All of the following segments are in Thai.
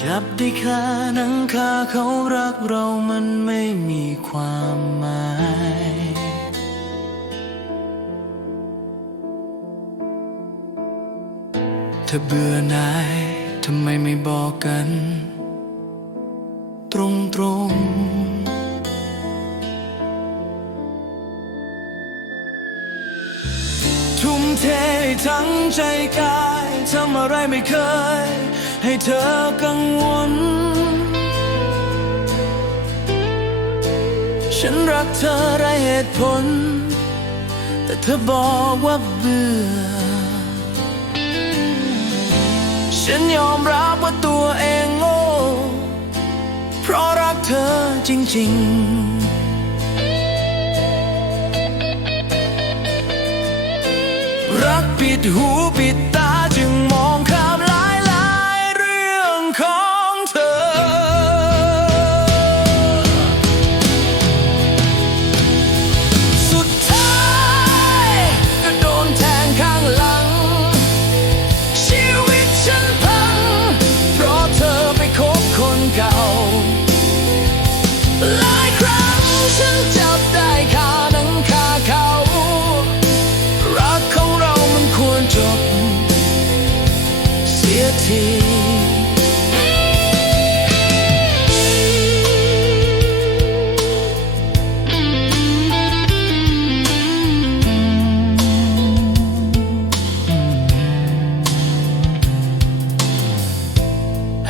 จับได้ค่าหนังคาเขารักเรามันไม่มีความหมาย เธอเบื่อหน่ายทำไมไม่บอกกัน เททั้งใจกายทำอะไรไม่เคย ให้เธอกังวล ฉันรักเธอได้เหตุผล แต่เธอบอกว่าเบื่อ ฉันยอมรับว่าตัวเองโง่ เพราะรักเธอจริง ๆ ปิดหูปิดตาจึงมองข้ามหลายหลายเรื่องของเธอ สุดท้ายก็โดนแทงข้างหลัง ชีวิตฉันพัง เพราะเธอไปคบคนเก่า หลายครั้งฉันจับ ยที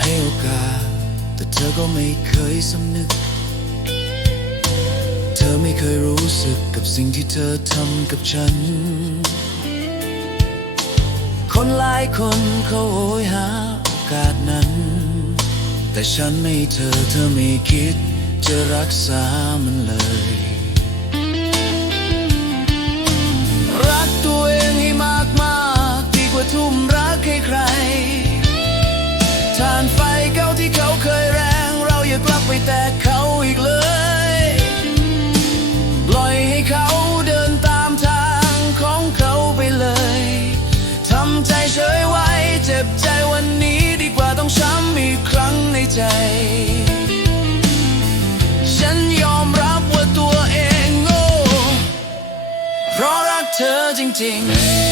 ให้โอกาสแต่เธอก็ไม่เคยสำนึก เธอไม่เคยรู้สึกกับสิ่งที่เธอทำกับฉัน คนหลายคนเขาโหยหาโอกาสนั้น แต่ฉันไม่เธอเธอไม่คิดจะรักษามันเลย รักตัวเองให้มากมากดีกว่าทุ่มรักให้ใครทานไฟเก่าที่เขาเคยแรง เราอย่ากลับไปแต่ ใจฉันยอมรับว่าตัวเองโง่เพราะรักเธอจริง ๆ